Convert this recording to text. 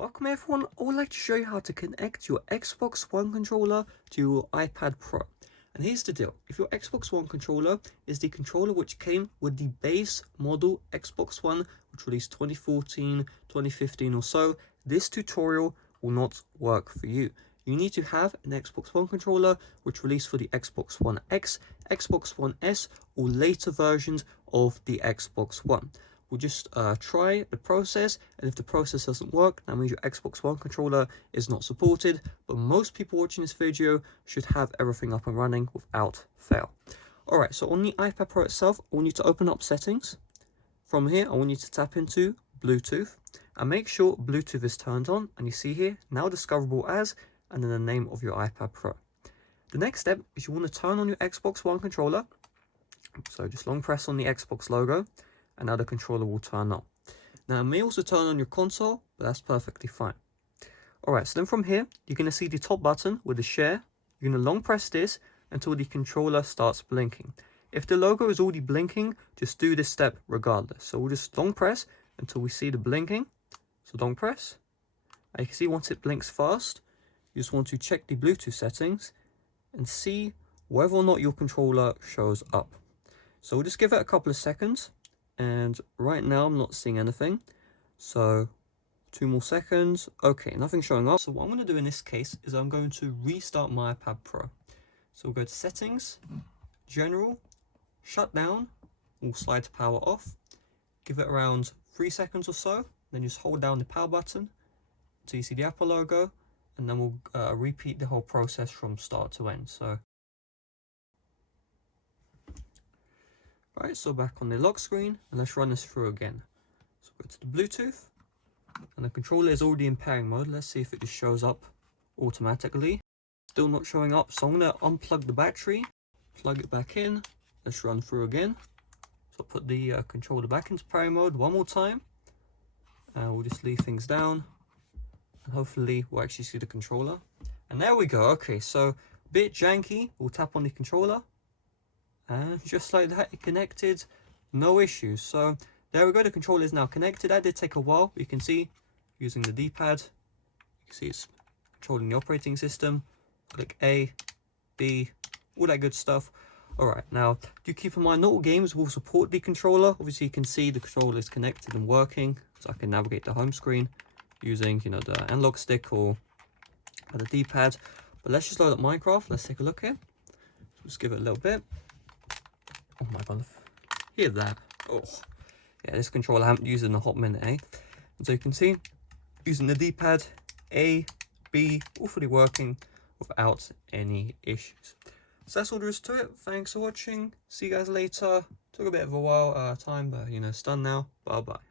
Welcome everyone, I would like to show you how to connect your Xbox One controller to your iPad Pro. And here's the deal, if your Xbox One controller is the controller which came with the base model Xbox One, which released 2014, 2015 or so, this tutorial will not work for you. You need to have an Xbox One controller which released for the Xbox One X, Xbox One S or later versions of the Xbox One. We'll just try the process, and if the process doesn't work, that means your Xbox One controller is not supported, but most people watching this video should have everything up and running without fail. Alright, so on the iPad Pro itself, I want you to open up settings. From here, I want you to tap into Bluetooth, and make sure Bluetooth is turned on, and you see here, now discoverable as, and then the name of your iPad Pro. The next step is you want to turn on your Xbox One controller, so just long press on the Xbox logo, and now the controller will turn on. Now it may also turn on your console, but that's perfectly fine. Alright, so then from here, you're going to see the top button with the share. You're going to long press this until the controller starts blinking. If the logo is already blinking, just do this step regardless. So we'll just long press until we see the blinking. So long press. And you can see once it blinks fast, you just want to check the Bluetooth settings and see whether or not your controller shows up. So we'll just give it a couple of seconds. And right now I'm not seeing anything, so 2 more seconds. Okay, nothing showing up. So what I'm going to do in this case is I'm going to restart my iPad Pro. So we'll go to settings, general, shut down, we'll slide to power off, give it around 3 seconds or so, then just hold down the power button until you see the Apple logo, and then we'll repeat the whole process from start to end. So Alright, so back on the lock screen, and let's run this through again. So go to the Bluetooth, and the controller is already in pairing mode. Let's see if it just shows up automatically. Still not showing up, so I'm going to unplug the battery, plug it back in, let's run through again. So put the controller back into pairing mode one more time, and we'll just leave things down, and hopefully we'll actually see the controller. And there we go. Okay, so a bit janky, we'll tap on the controller. And just like that, it connected, no issues. So there we go, the controller is now connected. That did take a while, but you can see using the D-pad, you can see it's controlling the operating system. Click A, B, all that good stuff. Alright, now do keep in mind not all games will support the controller. Obviously you can see the controller is connected and working, so I can navigate the home screen using the analog stick or the D-pad. But let's just load up Minecraft. Let's take a look here. So just give it a little bit. Oh my god, hear that. Oh, yeah, this controller I haven't used in a hot minute, eh? And so you can see, using the D-pad, A, B, all fully working without any issues. So that's all there is to it. Thanks for watching. See you guys later. Took a bit of a while, time, but it's done now. Bye-bye.